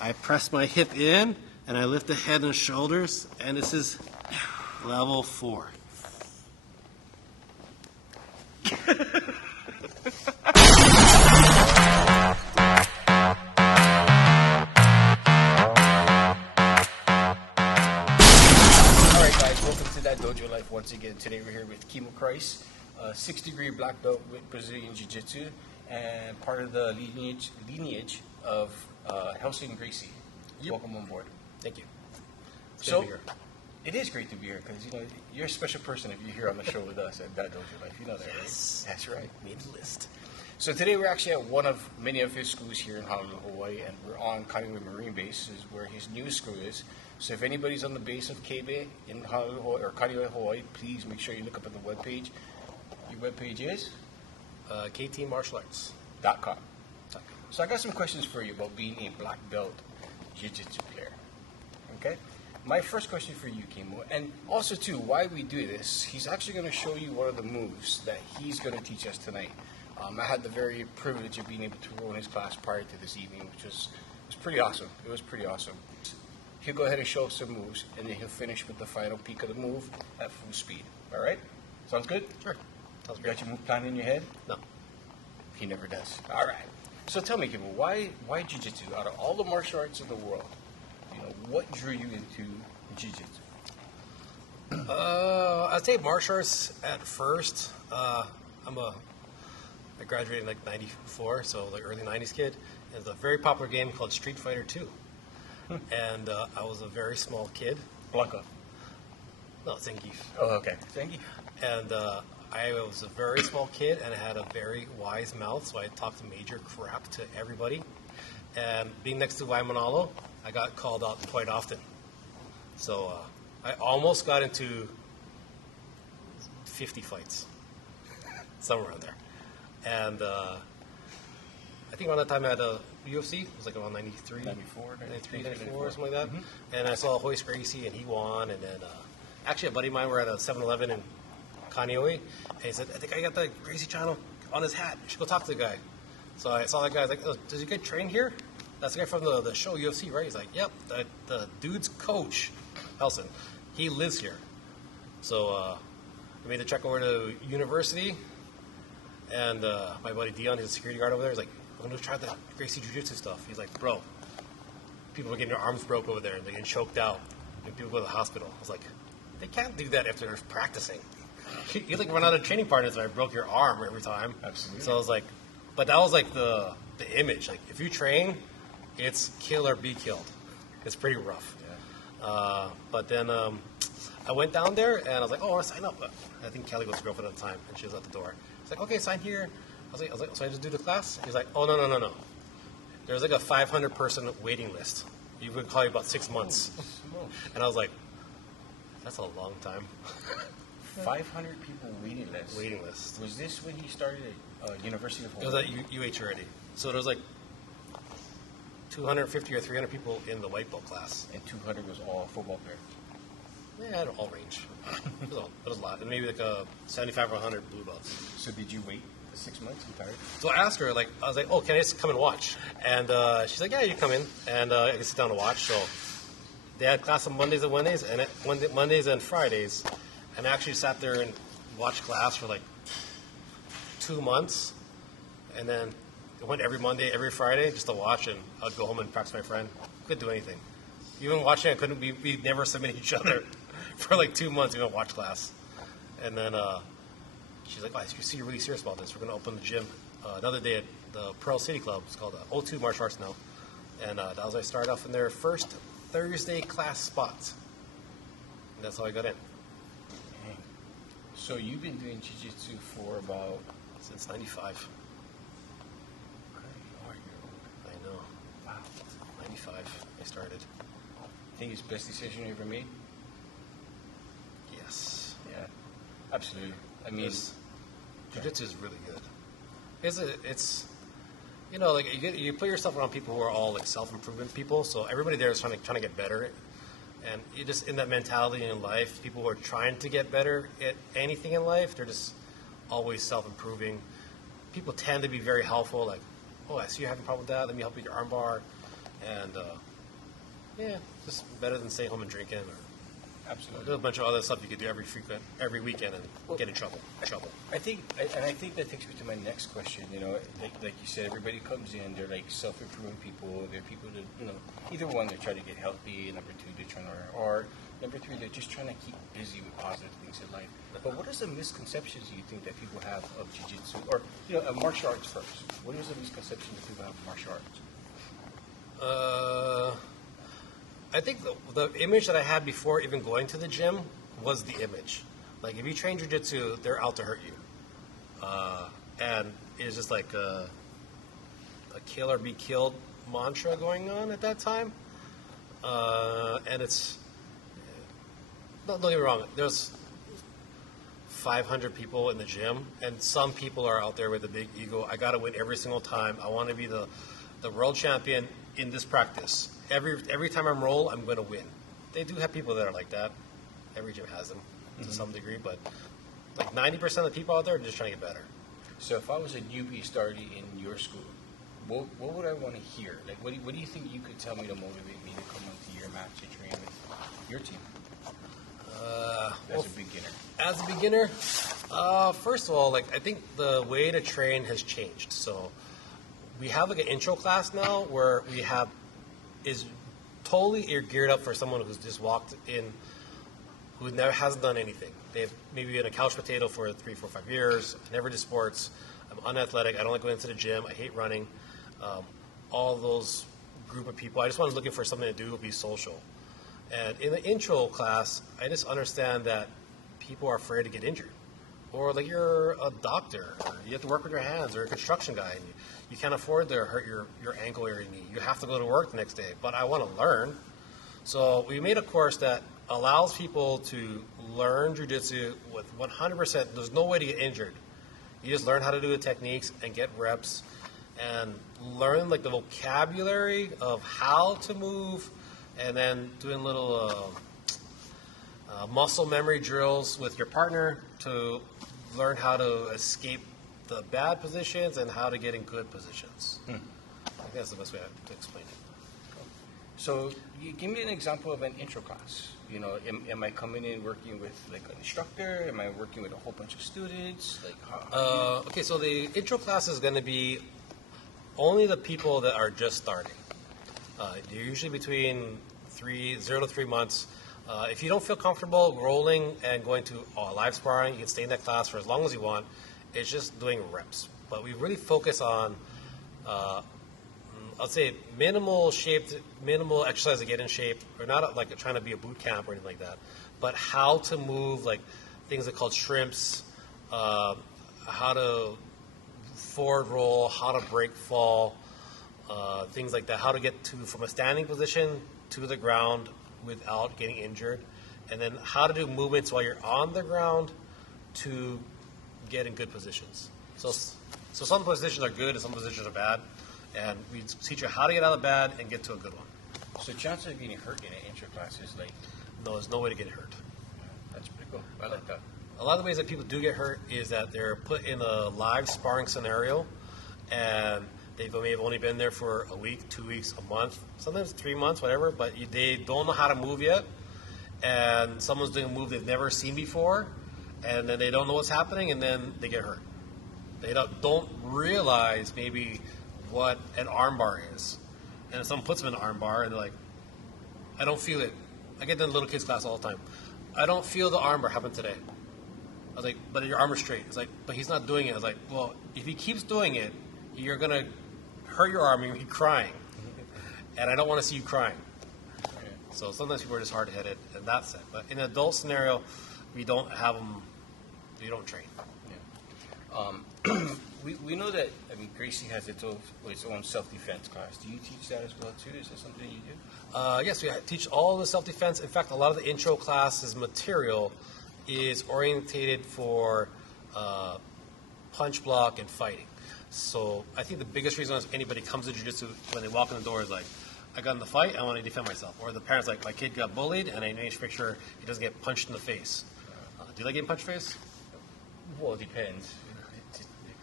I press my hip in, and I lift the head and shoulders, and this is level 4. Welcome to That Dojo Life once again. Today we're here with Kimo Kreis, 6th-degree black belt with Brazilian Jiu-Jitsu, and part of the lineage of Helsing Gracie. Yep. Welcome on board. Thank you. It's good to be here. It is great to be here because you're a special person if you're here on the show with us at That Dojo Life. You know that, yes. Right? That's right. Made the list. So today we're actually at one of many of his schools here in Honolulu, Hawaii, and we're on Kaneohe Marine Base, is where his new school is. So if anybody's on the base of K-Bay in Honolulu or Kaneohe, Hawaii, please make sure you look up at the webpage. Your webpage is? KTMartialArts.com. So I got some questions for you about being a black belt jiu-jitsu player. Okay? My first question for you, Kimo, and also too, why we do this, he's actually going to show you one of the moves that he's going to teach us tonight. I had the very privilege of being able to roll in his class prior to this evening, which was pretty awesome. It was pretty awesome. He'll go ahead and show us some moves, and then he'll finish with the final peak of the move at full speed. All right? Sounds good? Sure. Sounds You great. got your move plan in your head? No. He never does. All right. So tell me, Kimo, why jiu-jitsu? Out of all the martial arts in the world, what drew you into jiu-jitsu? I'd say martial arts at first. I graduated in like 94, so like early 90s kid. There's a very popular game called Street Fighter 2. And I was a very small kid. Blanca. No, Zangief. Oh, okay. Zangief. And I was a very small kid, and I had a very wise mouth, so I talked major crap to everybody. And being next to Waimanalo, I got called out quite often. So I almost got into 50 fights, somewhere around there. And I think around that time I had a UFC. It was like around 93, 94, something like that. Mm-hmm. And I saw Hoist Gracie, and he won. And then actually a buddy of mine were at a 7-Eleven in Kaneohe, and he said, I think I got the Gracie channel on his hat. You should go talk to the guy. So I saw that guy. I was like, oh, does he get trained here? That's the guy from the show UFC, right? He's like, yep, the dude's coach, Helson, he lives here. So I made the trek over to university, and my buddy Dion, he's a security guard over there, he's like, I'm going to try the Gracie Jiu-Jitsu stuff. He's like, bro, people are getting their arms broke over there, and they're getting choked out, and people go to the hospital. I was like, they can't do that after they're practicing. You like run out of training partners if I broke your arm every time. Absolutely. So I was like, but that was like the image. Like, if you train, it's kill or be killed. It's pretty rough. Yeah. But then I went down there, and I was like, oh, I want to sign up. I think Kelly was his girlfriend at the time, and she was at the door. He's like, okay, sign here. I was like, so I just do the class? He's like, oh, no. There's like a 500-person waiting list. You would call you about 6 months. And I was like, that's a long time. 500 people waiting list. Waiting list. Was this when he started at University of Hawaii? It was at UH already. So there was like 250 or 300 people in the white belt class. And 200 was all football players? Yeah, all range. It was a lot. And maybe like a 75 or 100 blue belts. So did you wait 6 months? You tired? So I asked her, I was like, oh, can I just come and watch? And she's like, yeah, you come in. And I can sit down and watch. So they had class on Mondays and Mondays and Fridays. And I actually sat there and watched class for like 2 months. And then I went every Monday, every Friday just to watch. And I'd go home and practice my friend. Couldn't do anything. Even watching, we never submitted each other for like 2 months. We don't watch class. And then she's like, oh, you see, you're really serious about this. We're going to open the gym another day at the Pearl City Club. It's called O2 Martial Arts now. And that was I started off in their first Thursday class spots. And that's how I got in. So you've been doing jiu-jitsu for about... Since 95. I know. Wow. 95, I started. Think it's the best decision you ever made? Yes. Yeah, absolutely. I mean, jiu-jitsu is really good. It's like you put yourself around people who are all like self-improvement people. So everybody there is trying to get better, and you just in that mentality in life. People who are trying to get better at anything in life, they're just always self-improving. People tend to be very helpful. Like, oh, I see you're having a problem with that. Let me help you with your armbar. And yeah, just better than staying home and drinking. Or Absolutely. there's a bunch of other stuff you could do every weekend and get in trouble. I think that takes me to my next question. You know, like you said, everybody comes in. They're like self-improving people. They're people that, you know, either one, they're trying to get healthy. Number two, they're trying to, or number three, they're just trying to keep busy with positive things in life. But what are the misconceptions you think that people have of jiu-jitsu, or, you know, of martial arts first? What is the misconception that people have of martial arts? I think the image that I had before even going to the gym was the image. Like, if you train jiu-jitsu, they're out to hurt you. And it's just like a kill or be killed mantra going on at that time. And it's, don't get me wrong, there's 500 people in the gym, and some people are out there with a big ego. I got to win every single time. I want to be the world champion in this practice. Every time I'm roll, I'm going to win. They do have people that are like that. Every gym has them to some degree, but like 90% of the people out there are just trying to get better. So if I was a newbie starting in your school, what would I want to hear? Like, what do you think you could tell me to motivate me to come onto your mat to train with your team? As a beginner. As a beginner, first of all, like, I think the way to train has changed. So we have like an intro class now where is totally geared up for someone who's just walked in, who never hasn't done anything. They've maybe been a couch potato for 3, 4, 5 years. I never did sports. I'm unathletic. I don't like going to the gym. I hate running. All those group of people. I just was looking for something to do, be social. And in the intro class, I just understand that people are afraid to get injured. Or like you're a doctor, or you have to work with your hands, or a construction guy, and you can't afford to hurt your ankle or your knee. You have to go to work the next day. But I want to learn. So we made a course that allows people to learn jiu-jitsu with 100%. There's no way to get injured. You just learn how to do the techniques and get reps and learn like the vocabulary of how to move, and then doing little muscle memory drills with your partner to learn how to escape the bad positions and how to get in good positions. I think that's the best way to explain it. So you give me an example of an intro class. You know, am I coming in working with like an instructor? Am I working with a whole bunch of students? Like, okay, so the intro class is going to be only the people that are just starting. You're usually between 0 to 3 months. If you don't feel comfortable rolling and going to live sparring, you can stay in that class for as long as you want. It's just doing reps. But we really focus on, I'll say, minimal exercise to get in shape. We're not like trying to be a boot camp or anything like that. But how to move, like things that are called shrimps, how to forward roll, how to break fall, things like that. How to get from a standing position to the ground without getting injured, and then how to do movements while you're on the ground to get in good positions. So some positions are good and some positions are bad, and we teach you how to get out of bad and get to a good one. So chances of getting hurt in an intro class is like... No, there's no way to get hurt. That's pretty cool. I like that. A lot of the ways that people do get hurt is that they're put in a live sparring scenario, and they may have only been there for a week, 2 weeks, a month, sometimes 3 months, whatever, but they don't know how to move yet, and someone's doing a move they've never seen before, and then they don't know what's happening, and then they get hurt. They don't realize maybe what an armbar is. And if someone puts them in an armbar, and they're like, I don't feel it. I get in the little kids class all the time. I don't feel the armbar happen today. I was like, but your arm is straight. It's like, but he's not doing it. I was like, well, if he keeps doing it, you're going to hurt your arm and you're crying. And I don't want to see you crying. So sometimes people are just hard-headed in that sense. But in an adult scenario, we don't have them, we don't train. Yeah. We know that, I mean, Gracie has its own self-defense class. Do you teach that as well, too? Is that something you do? Yes, we teach all the self-defense. In fact, a lot of the intro classes material is orientated for punch block and fighting. So I think the biggest reason anybody comes to jiu-jitsu when they walk in the door is like, I got in the fight, I want to defend myself. Or the parent's like, my kid got bullied, and I need to make sure he doesn't get punched in the face. Do you like getting punched in the face? Well, it depends.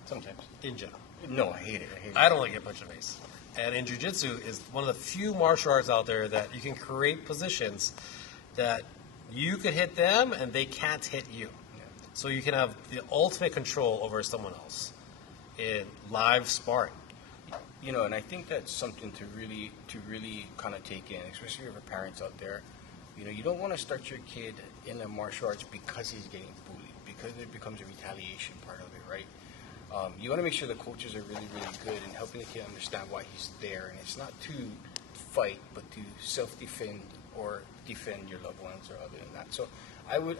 Sometimes. In general. No, I hate it. I don't like getting punched in the face. And in jiu-jitsu is one of the few martial arts out there that you can create positions that you could hit them and they can't hit you. Yeah. So you can have the ultimate control over someone else in live sparring. You know, and I think that's something to really kind of take in, especially for parents out there. You know, you don't want to start your kid in the martial arts because he's getting bullied, because it becomes a retaliation part of it, right? You want to make sure the coaches are really, really good in helping the kid understand why he's there, and it's not to fight, but to self-defend or defend your loved ones or other than that. So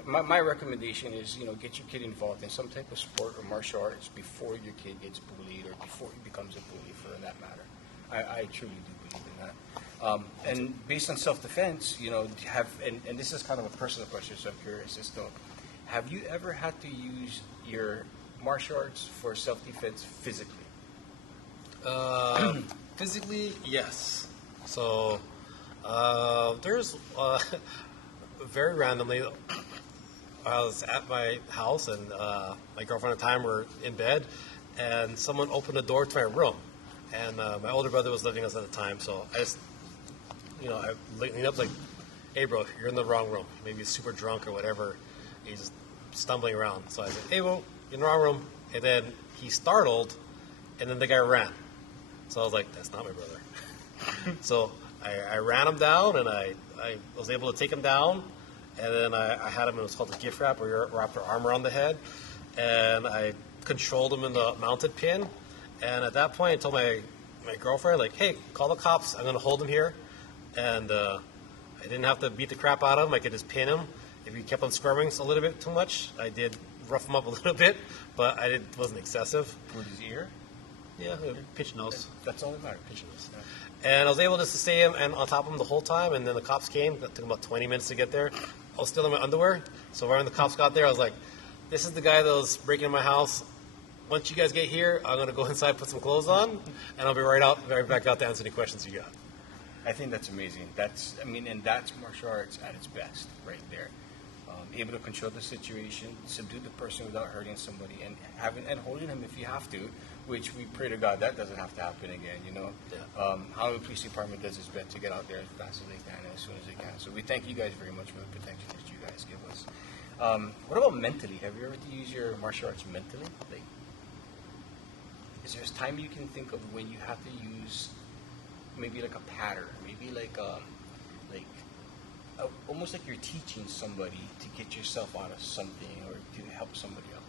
my recommendation is, you know, get your kid involved in some type of sport or martial arts before your kid gets bullied or before he becomes a bully, for that matter. I truly do believe in that. And based on self-defense, you know, and this is kind of a personal question, so I'm curious as to, have you ever had to use your martial arts for self-defense physically? Physically, yes. So there's very randomly, I was at my house and my girlfriend at the time were in bed, and someone opened the door to my room, and my older brother was living with us at the time. So I just, you know, I leaned up like, "Hey, bro, you're in the wrong room. Maybe he's super drunk or whatever. He's just stumbling around." So I said, "Hey, bro, you're in the wrong room." And then he startled, and then the guy ran. So I was like, "That's not my brother." So I ran him down, and I was able to take him down. And then I had him in what's called a gift wrap, where you wrap your arm around the head. And I controlled him in the mounted pin. And at that point, I told my girlfriend, like, "Hey, call the cops. I'm going to hold him here." And I didn't have to beat the crap out of him. I could just pin him. If he kept on squirming a little bit too much, I did rough him up a little bit, but it wasn't excessive. With his ear? Yeah, pitch nose. That's all that matters. Pitch nose. Yeah. And I was able just to stay him and on top of him the whole time, and then the cops came. It took about 20 minutes to get there. I was still in my underwear, so when the cops got there, I was like, "This is the guy that was breaking in my house. Once you guys get here, I'm going to go inside, put some clothes on, and I'll be right back out to answer any questions you got." I think that's amazing. That's martial arts at its best, right there. Able to control the situation, subdue the person without hurting somebody, and holding him if you have to, which we pray to God that doesn't have to happen again. You know, yeah. How the police department does its best to get out there as fast as they can and as soon as they can. So we thank you guys very much for the protection that you guys give us. What about mentally? Have you ever to use your martial arts mentally? Like, is there a time you can think of when you have to use maybe like a pattern, maybe like almost like you're teaching somebody to get yourself out of something or to help somebody else?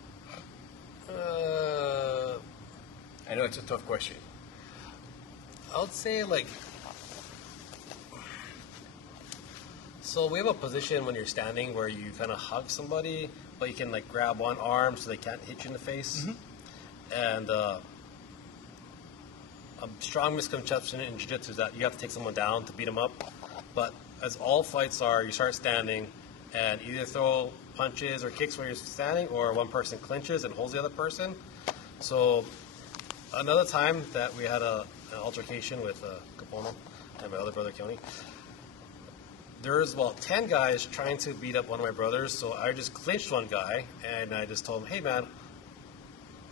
I know it's a tough question. I would say so we have a position when you're standing where you kind of hug somebody, but you can like grab one arm so they can't hit you in the face. Mm-hmm. And a strong misconception in jiu-jitsu is that you have to take someone down to beat them up, but as all fights are, you start standing and either throw punches or kicks while you're standing, or one person clinches and holds the other person. So another time that we had an altercation with Capono and my other brother, Keone, there's about 10 guys trying to beat up one of my brothers, so I just clinched one guy, and I just told him, "Hey, man,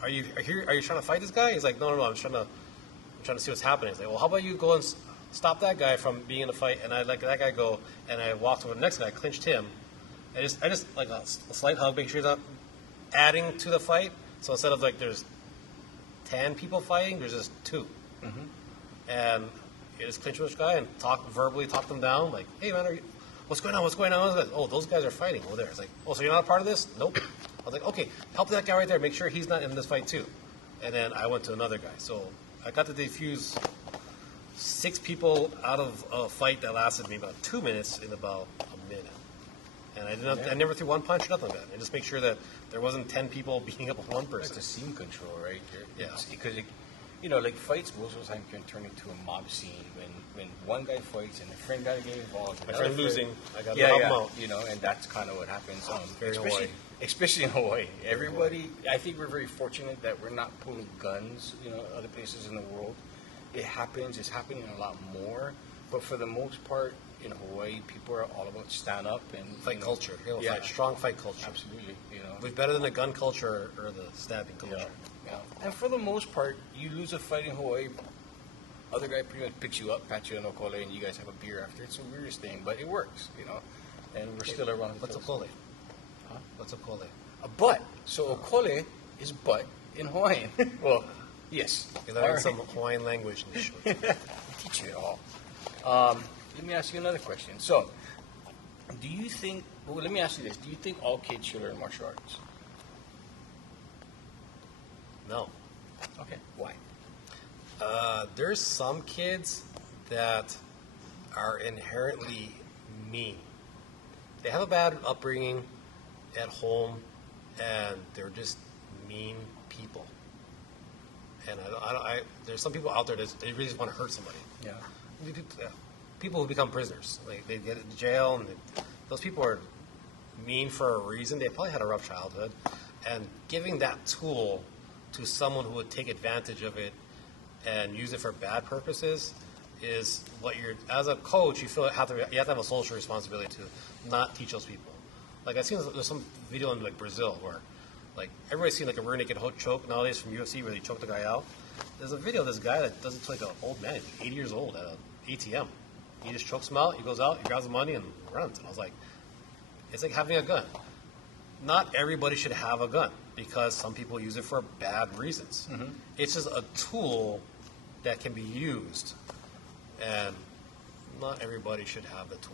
are you trying to fight this guy?" He's like, No, I'm trying to see what's happening." He's like, "Well, how about you go and stop that guy from being in a fight?" And I let that guy go, and I walked over to the next guy, clinched him. I just like a slight hug, make sure he's not adding to the fight. So instead of like there's 10 people fighting, there's just 2. Mm-hmm. And I just clinched with this guy and verbally talk them down, like, "Hey, man, what's going on? What's going on?" I was like, "Oh, those guys are fighting over there." It's like, "Oh, so you're not a part of this?" "Nope." I was like, "Okay, help that guy right there. Make sure he's not in this fight too." And then I went to another guy. So I got to defuse 6 people out of a fight that lasted me about 2 minutes in about a minute. And I never threw one punch or nothing like that. And just make sure that there wasn't 10 people beating up one person. It's a scene control, right? Yeah. Because, like fights most of the time can turn into a mob scene when one guy fights and a friend got to get involved. My friend losing, I got to help him out. You know, and that's kind of what happens. Especially in Hawaii. Everybody, I think we're very fortunate that we're not pulling guns, other places in the world. It happens. It's happening a lot more. But for the most part, in Hawaii, people are all about stand up and fight culture. Strong fight culture. Absolutely. We're better than the gun culture or the stabbing culture. Yeah. And for the most part, you lose a fight in Hawaii, other guy pretty much picks you up, pats you on okole, and you guys have a beer after. It's the weirdest thing, but it works, you know. And we're still around. What's okole? Huh? What's okole? A butt. So okole is butt in Hawaiian. Well, yes. You learn some Hawaiian language in the show. Teach you it all. Let me ask you another question. So, do you think? Well, let me ask you this: do you think all kids should learn martial arts? No. Okay. Why? There's some kids that are inherently mean. They have a bad upbringing at home, and they're just mean people. And there's some people out there that they really just want to hurt somebody. Yeah. People who become prisoners, like they get into jail, and those people are mean for a reason. They probably had a rough childhood, and giving that tool to someone who would take advantage of it and use it for bad purposes is what you're, as a coach, you feel you have to have a social responsibility to not teach those people. Like I've seen there's some video in like Brazil where like everybody's seen like a rear naked choke nowadays from UFC where they choke the guy out. There's a video of this guy that does it to like an old man, 80 years old, at an ATM. He just chokes him out, he goes out, he grabs the money and runs. And I was like, it's like having a gun. Not everybody should have a gun because some people use it for bad reasons. Mm-hmm. It's just a tool that can be used, and not everybody should have the tool.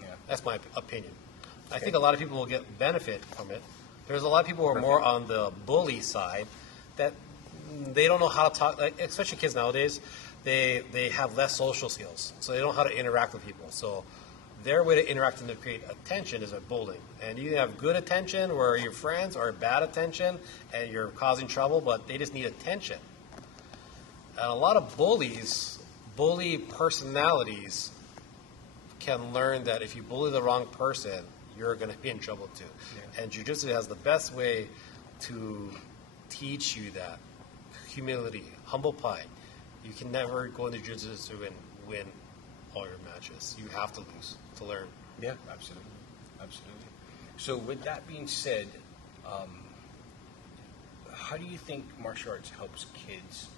Yeah. That's my opinion. Okay. I think a lot of people will get benefit from it. There's a lot of people who are more on the bully side that they don't know how to talk, like, especially kids nowadays. They have less social skills, so they don't know how to interact with people. So their way to interact and to create attention is by bullying. And you have good attention where you're friends, or bad attention and you're causing trouble, but they just need attention. And a lot of bully personalities can learn that if you bully the wrong person, you're going to be in trouble too. Yeah. And jiu-jitsu has the best way to teach you that. Humility, humble pie. You can never go into jiu-jitsu and win all your matches. You have to lose to learn. Yeah, absolutely. Absolutely. So with that being said, how do you think martial arts helps kids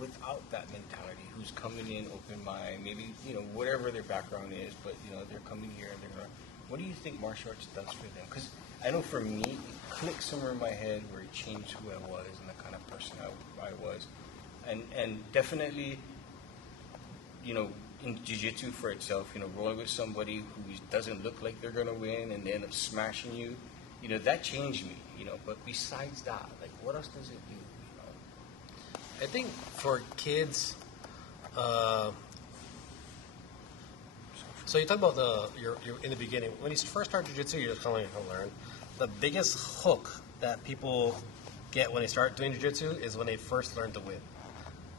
without that mentality, who's coming in open mind, maybe, whatever their background is, but, they're coming here and they're going to, what do you think martial arts does for them? Because I know for me, it clicked somewhere in my head where it changed who I was and the kind of person I was. And definitely, in jiu-jitsu for itself, rolling with somebody who doesn't look like they're going to win and they end up smashing you, that changed me, But besides that, like, what else does it do? I think for kids, so you talk about you're in the beginning, when you first start jiu-jitsu, you're just kind of learning how to learn. The biggest hook that people get when they start doing jiu-jitsu is when they first learn to win.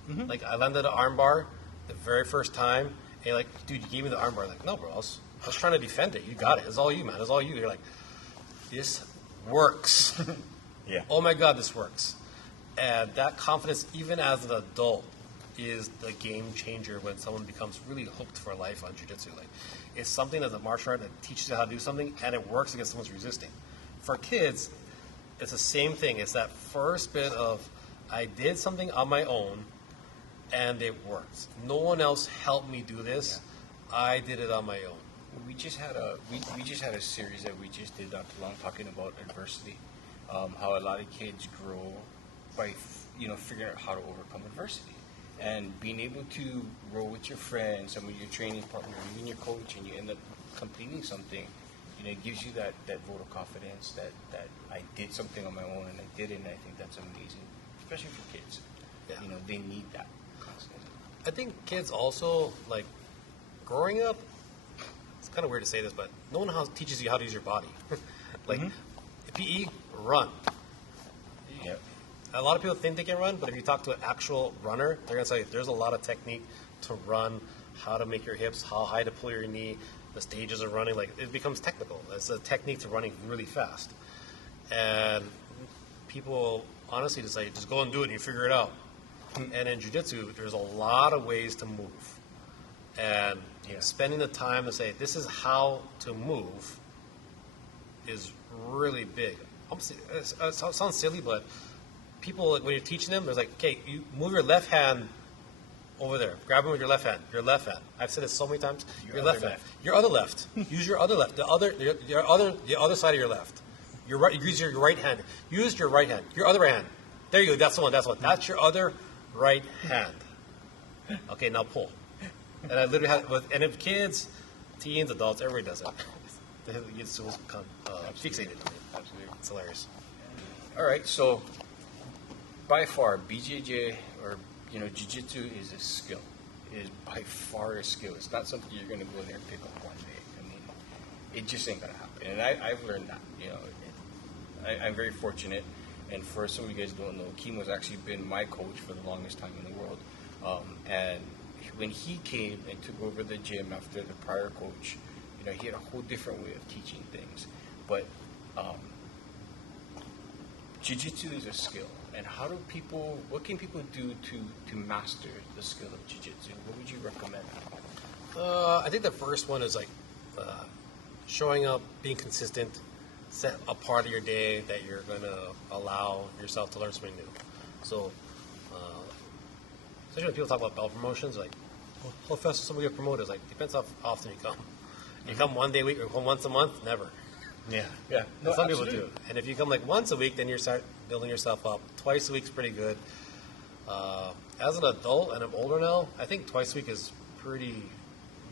Mm-hmm. Like, I landed an armbar the very first time, and you're like, dude, you gave me the armbar. Like, no, bro, I was trying to defend it. You got it. It's all you, man. It's all you. You're like, this works. Yeah. Oh, my God, this works. And that confidence, even as an adult, is the game changer when someone becomes really hooked for life on jiu-jitsu. Like, it's something as a martial art that teaches you how to do something, and it works against someone's resisting. For kids, it's the same thing. It's that first bit of, I did something on my own, and it worked. No one else helped me do this. Yeah. I did it on my own. We just had a series that we just did not too long talking about adversity, how a lot of kids grow by figuring out how to overcome adversity, and being able to roll with your friends, some of your training partner, even your coach, and you end up completing something. It gives you that vote of confidence that I did something on my own and I did it, and I think that's amazing, especially for kids. Yeah. They need that constantly. I think kids also, like, growing up, it's kind of weird to say this, but no one teaches you how to use your body. Like, PE, run. Yeah. A lot of people think they can run, but if you talk to an actual runner, they're going to tell you there's a lot of technique to run, how to make your hips, how high to pull your knee, the stages of running. Like, it becomes technical. It's a technique to running really fast. And people honestly just say, just go and do it and you figure it out. And in jiu-jitsu, there's a lot of ways to move. And spending the time to say, this is how to move is really big. It sounds silly, but people, when you're teaching them, there's like, okay, you move your left hand over there. Grab him with your left hand. Your left hand. I've said it so many times. Your other left hand. left. Your other left. Use your other left. The other side of your left. Your right. Use your right hand. Use your right hand. Your other hand. There you go. That's the one. That's the one. That's your other right hand. Okay, now pull. And I literally had and if kids, teens, adults, everybody does it. They get so fixated. Absolutely. It's hilarious. All right, so by far, BJJ or Jiu-Jitsu is a skill. It is by far a skill. It's not something you're going to go there and pick up one day. I mean, it just ain't going to happen. And I've learned that. I'm very fortunate. And for some of you guys who don't know, Kimo's actually been my coach for the longest time in the world. And when he came and took over the gym after the prior coach, he had a whole different way of teaching things. But Jiu-Jitsu is a skill. And what can people do to master the skill of Jiu-Jitsu? What would you recommend? I think the first one is like showing up, being consistent, set a part of your day that you're going to allow yourself to learn something new. So, especially when people talk about belt promotions, like, how fast does somebody get promoted? It's like, depends how often you come. You come one day a week or come once a month? Never. Yeah. No, some people do. And if you come like once a week, then you start building yourself up. Twice a week's pretty good. As an adult, and I'm older now, I think twice a week is pretty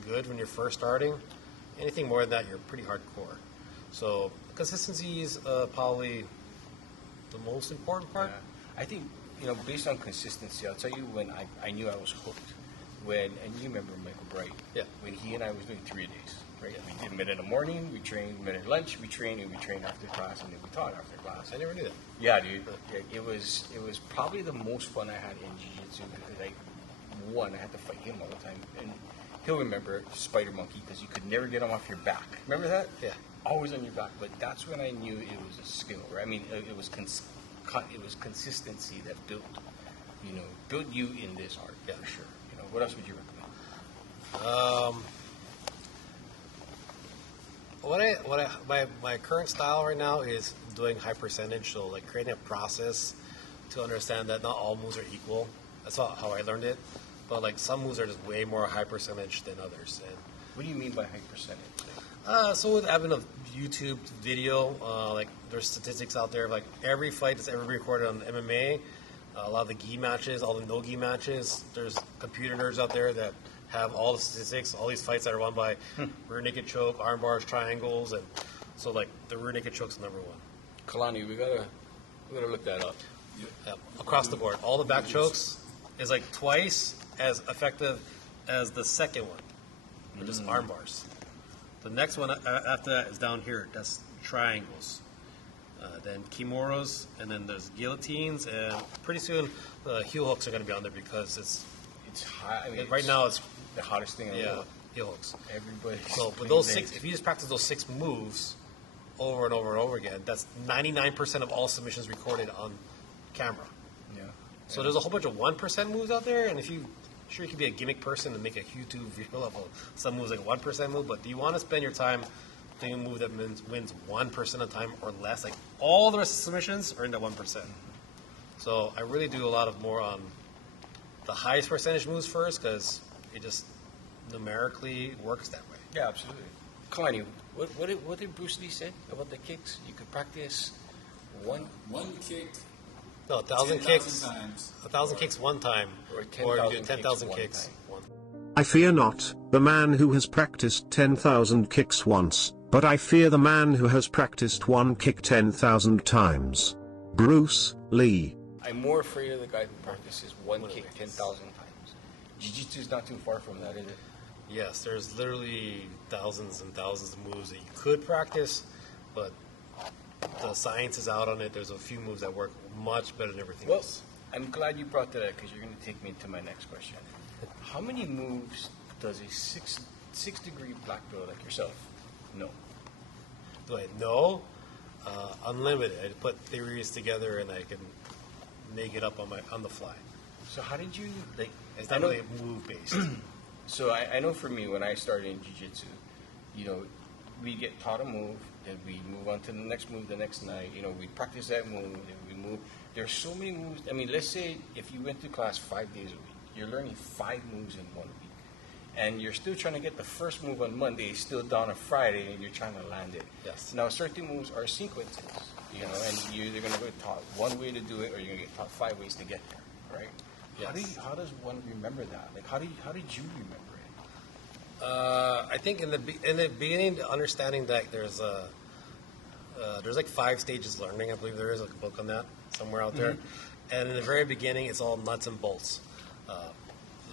good when you're first starting. Anything more than that, you're pretty hardcore. So consistency is probably the most important part. Yeah. I think, based on consistency, I'll tell you when I knew I was hooked. And you remember Michael Bright. Yeah. When he and I was doing 3 days. Right? Yeah. We did a minute in the morning, we trained, minute at lunch, we trained, and we trained after class, and then we taught after class. I never knew that. Yeah, dude. Yeah, it was probably the most fun I had in Jiu-Jitsu because I had to fight him all the time. And he'll remember Spider Monkey because you could never get him off your back. Remember that? Yeah. Always on your back. But that's when I knew it was a skill. Right? I mean, it was consistency that built you in this art. Yeah. For sure. What else would you recommend? My current style right now is doing high percentage, so like creating a process to understand that not all moves are equal. That's not how I learned it, but like some moves are just way more high percentage than others. And what do you mean by high percentage? So with having a YouTube video, like there's statistics out there of like every fight that's ever been recorded on MMA, a lot of the gi matches, all the no gi matches. There's computer nerds out there that have all the statistics, all these fights that are won by rear naked choke, arm bars, triangles, and so like the rear naked choke's number one. Kalani, we gotta look that up. Yeah, across the board, all the back chokes is like twice as effective as the second one, which is arm bars. The next one after that is down here. That's triangles. Then kimuras, and then there's guillotines, and pretty soon the heel hooks are going to be on there because it's hot. I mean, right now it's the hottest thing in the world. Heel hooks. Everybody. So with those six, if you just practice those 6 moves over and over and over again, that's 99% of all submissions recorded on camera. Yeah. So there's a whole bunch of 1% moves out there, and you could be a gimmick person and make a YouTube video of some moves like a 1% move, but do you want to spend your time doing a move that wins 1% of the time or less? Like all the rest of the submissions are in that 1%. So I really do a lot of more on the highest percentage moves first because it just numerically works that way. Yeah, absolutely. Kalani, what did Bruce Lee say about the kicks? You could practice one kick. No, 1,000 kicks. 1,000 kicks one time, or you do 10,000 kicks one. I fear not the man who has practiced 10,000 kicks once, but I fear the man who has practiced one kick 10,000 times. Bruce Lee. I'm more afraid of the guy who practices one kick 10,000 times. Jiu-Jitsu is not too far from that, is it? Yes, there's literally thousands and thousands of moves that you could practice, but the science is out on it. There's a few moves that work much better than everything else. I'm glad you brought that up because you're going to take me to my next question. How many moves does a six-degree black belt like yourself know? Do I know? Unlimited. I put theories together and I can make it up on the fly. So how did you like? It's not really move based. So I know for me when I started in Jiu-Jitsu, we get taught a move, then we move on to the next move the next night. We practice that move, then we move. There's so many moves. I mean, let's say if you went to class 5 days a week, you're learning 5 moves in 1 week. And you're still trying to get the first move on Monday, still done on Friday, and you're trying to land it. Yes. Now, certain moves are sequences, you know, and you're either going to get taught one way to do it, or you're going to get taught 5 ways to get there, right? Yes. How does one remember that? Like, how did you remember it? I think in the beginning, understanding that there's like 5 stages of learning. I believe there is like a book on that somewhere out there. And in the very beginning, it's all nuts and bolts.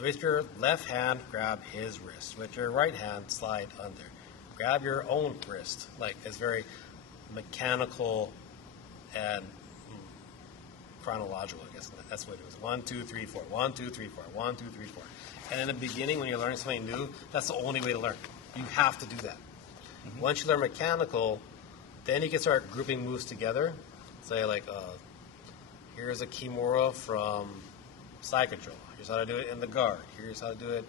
With your left hand, grab his wrist. With your right hand, slide under. Grab your own wrist. Like, it's very mechanical and chronological, I guess. That's what it was. 1, 2, 3, 4. 1, 2, 3, 4. 1, 2, 3, 4. And in the beginning, when you're learning something new, that's the only way to learn. You have to do that. Once you learn mechanical, then you can start grouping moves together. Say, like, here's a Kimura from side control. Here's how to do it in the guard. Here's how to do it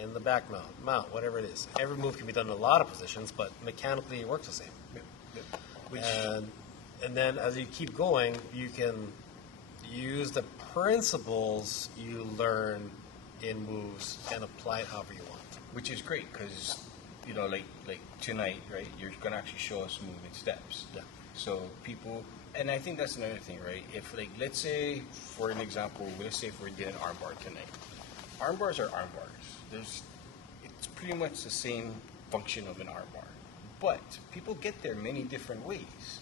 in the back mount, whatever it is. Every move can be done in a lot of positions, but mechanically it works the same. And then as you keep going, you can use the principles you learn in moves and apply it however you want. Which is great because, you know, like tonight, right, you're going to actually show us movement steps. Yeah. So people, and I think that's another thing, right? If, like, let's say, for an example, let's say if we're doing an armbar tonight. Armbars are armbars. It's pretty much the same function of an armbar. But people get there many different ways.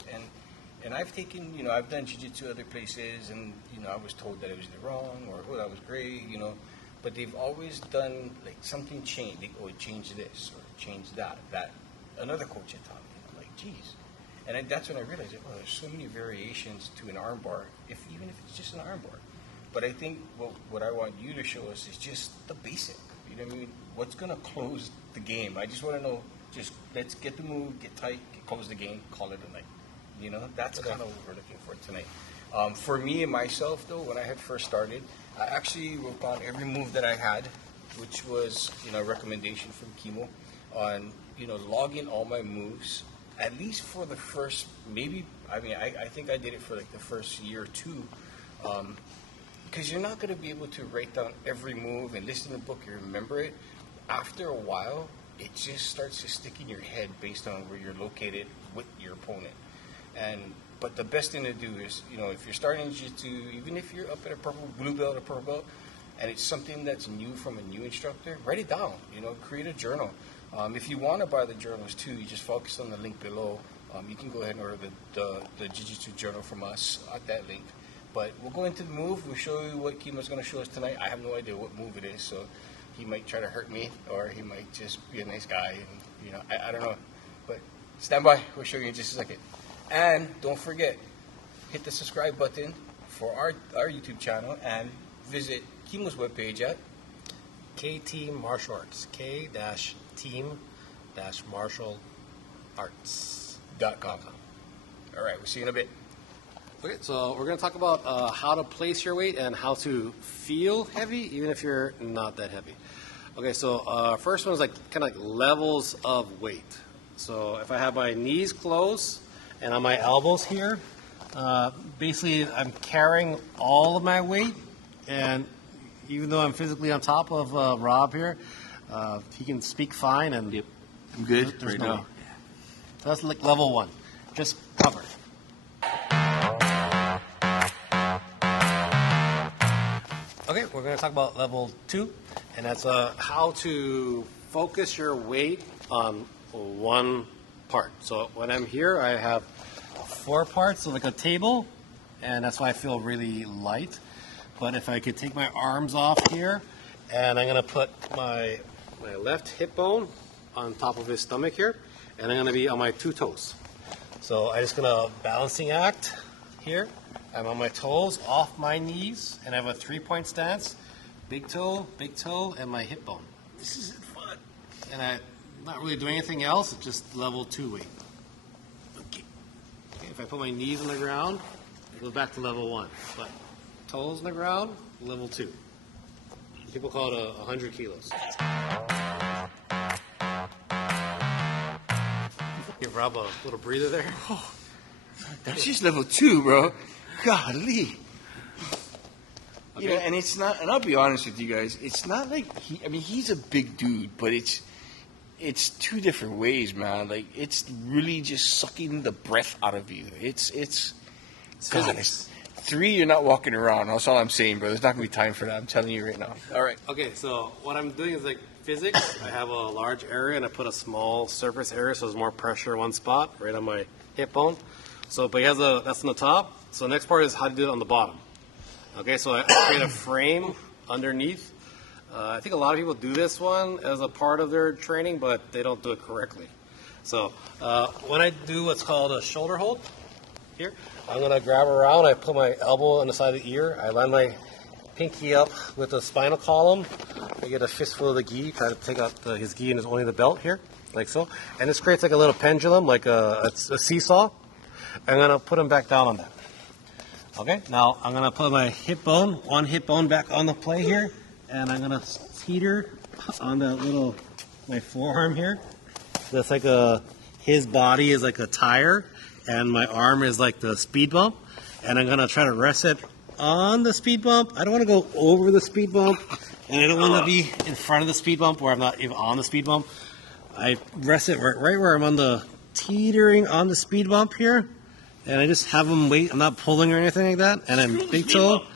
And I've taken, you know, I've done jiu-jitsu other places, and, you know, I was told that it was either wrong or, oh, that was great, you know. But they've always done, like, something changed. Change this or change that. That another coach had taught me. I'm like, geez. And that's when I realized, oh, there's so many variations to an armbar, even if it's just an armbar. But I think what I want you to show us is just the basic. You know what I mean? What's going to close the game? I just want to know, just let's get the move, get tight, close the game, call it a night. You know, that's kind of what we're looking for tonight. For me and myself, though, when I had first started, I actually wrote down every move that I had, which was, you know, a recommendation from Kimo on, you know, logging all my moves, at least for the first, maybe, I mean, I think I did it for like the first year or two, because you're not going to be able to write down every move and listen to the book and remember it. After a while, it just starts to stick in your head based on where you're located with your opponent. But the best thing to do is, you know, if you're starting Jiu-Jitsu, even if you're up at a blue belt or purple belt, and it's something that's new from a new instructor, write it down. You know, create a journal. If you want to buy the journals too, you just focus on the link below. You can go ahead and order the Jiu-Jitsu journal from us at that link. But we'll go into the move. We'll show you what Kimo's going to show us tonight. I have no idea what move it is, so he might try to hurt me, or he might just be a nice guy. And, you know, I don't know. But stand by. We'll show you in just a second. And don't forget, hit the subscribe button for our YouTube channel, and visit Kimo's webpage at KT Martial Arts. K-Team-Martial-Arts.com. All right, we'll see you in a bit. Okay, so we're going to talk about how to place your weight and how to feel heavy, even if you're not that heavy. Okay, so first one is like kind of like levels of weight. So if I have my knees closed and on my elbows here, basically I'm carrying all of my weight, and even though I'm physically on top of Rob here, he can speak fine, and I'm good there's no now. So that's like level 1, just cover. Okay, we're going to talk about level 2, and that's how to focus your weight on one part. So when I'm here, I have 4 parts, so like a table, and that's why I feel really light. But if I could take my arms off here, and I'm going to put my left hip bone on top of his stomach here, and I'm going to be on my 2 toes. So I'm just going to balancing act here. I'm on my toes, off my knees, and I have a 3-point stance. Big toe, and my hip bone. This isn't fun. And I'm not really doing anything else, it's just level 2 weight. Okay, if I put my knees on the ground, it goes back to level 1. But toes on the ground, level 2. People call it 100 kilos. Give Rob a little breather there. That's just level 2, bro. Golly. You know, and it's not. And I'll be honest with you guys. It's not like he's a big dude, but it's two different ways, man. Like it's really just sucking the breath out of you. It's physics. 3, you're not walking around. That's all I'm saying, bro. There's not gonna be time for that. I'm telling you right now. All right. Okay, so what I'm doing is like physics. I have a large area and I put a small surface area, so there's more pressure in one spot, right on my hip bone. So, but he has that's on the top. So the next part is how to do it on the bottom. Okay, so I create a frame underneath. I think a lot of people do this one as a part of their training, but they don't do it correctly. So when I do what's called a shoulder hold here, I'm going to grab around. I put my elbow on the side of the ear. I line my pinky up with the spinal column. I get a fistful of the gi. Try to take out his gi and his only the belt here, like so. And this creates like a little pendulum, like a seesaw. I'm going to put him back down on that. Okay, now I'm going to put my one hip bone back on the play here, and I'm going to teeter on that my forearm here. That's like his body is like a tire, and my arm is like the speed bump, and I'm going to try to rest it on the speed bump. I don't want to go over the speed bump, and I don't want to be in front of the speed bump where I'm not even on the speed bump. I rest it right where I'm on the teetering on the speed bump here. And I just have them wait. I'm not pulling or anything like that. And I'm big toe,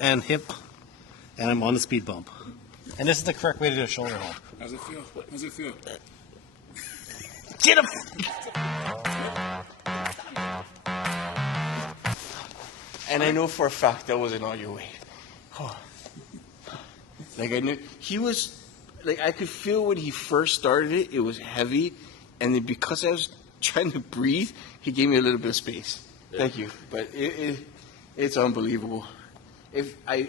and hip, and I'm on the speed bump. And this is the correct way to do a shoulder hold. How's it feel? How's it feel? Get him! And I know for a fact that wasn't all your weight. Oh. Like I knew he was. Like I could feel when he first started it. It was heavy, and then because I was trying to breathe, he gave me a little bit of space. Yeah. Thank you, but it's unbelievable. I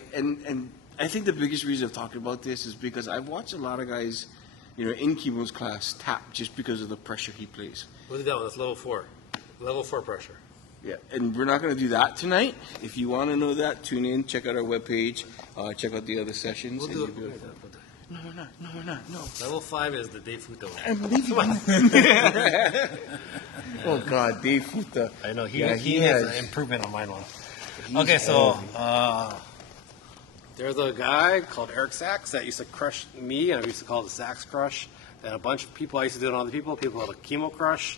think the biggest reason I've talked about this is because I've watched a lot of guys, in Kimo's class tap just because of the pressure he plays. Look at that one. That's level 4. Level 4 pressure. Yeah, and we're not going to do that tonight. If you want to know that, tune in, check out our webpage, check out the other sessions. We'll do it. No, we're not. No. Level 5 is the Dave Futa one. I'm leaving. Oh, God, Dave Futa. I know. He has an improvement on mine one. Okay, so there's a guy called Eric Sachs that used to crush me, and I used to call it the Sachs Crush. And a bunch of people, I used to do it on other people. People call it Kimo Crush.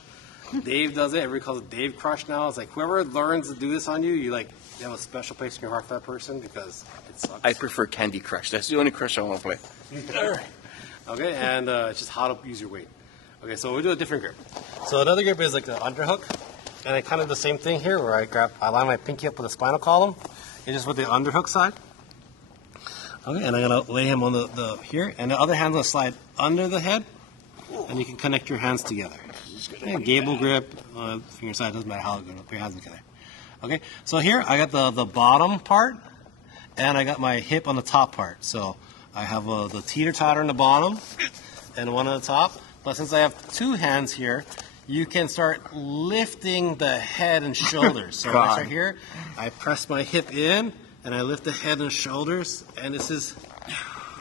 Dave does it. Everybody calls it Dave Crush now. It's like whoever learns to do this on you, you have a special place in your heart for that person because it sucks. I prefer Candy Crush. That's the only crush I want to play. All right. Okay, and it's just how to use your weight. Okay, so we do a different grip. So another grip is like the underhook, and I kind of the same thing here where I line my pinky up with the spinal column, and just with the underhook side. Okay, and I'm gonna lay him on the here, and the other hand's gonna slide under the head, and you can connect your hands together. And gable grip, finger side, doesn't matter how good, put your hands together. Okay, so here I got the bottom part, and I got my hip on the top part. So I have the teeter-totter on the bottom, and one on the top. But since I have two hands here, you can start lifting the head and shoulders. So right here, I press my hip in, and I lift the head and shoulders, and this is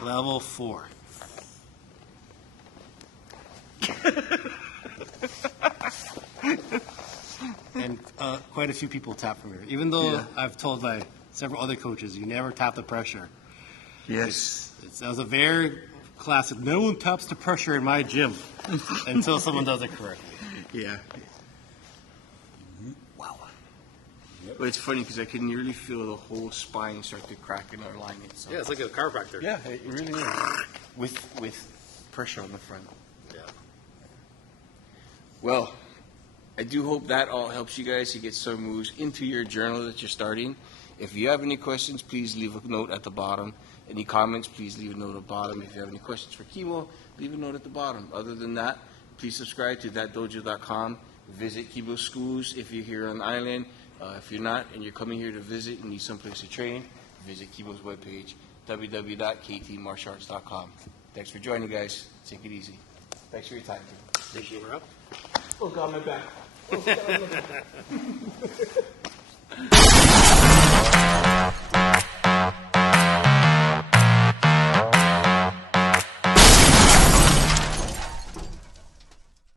level 4. And quite a few people tap from here. Even though I've told by several other coaches, you never tap the pressure. Yes. That was a very classic. No one taps the pressure in my gym until someone does it correctly. Yeah. Wow. But it's funny because I can really feel the whole spine start to crack and align itself. Yeah, it's like a chiropractor. Yeah, it really is. With pressure on the front. Yeah. Well, I do hope that all helps you guys to get some moves into your journal that you're starting. If you have any questions, please leave a note at the bottom. Any comments, please leave a note at the bottom. If you have any questions for Kimo, leave a note at the bottom. Other than that, please subscribe to thatdojo.com. Visit Kimo's schools if you're here on the island. If you're not and you're coming here to visit and need someplace to train, visit Kimo's webpage, www.ktmartialarts.com. Thanks for joining, guys. Take it easy. Thanks for your time. Thank you. We're up. Oh, God, my back. Oh, God, my back.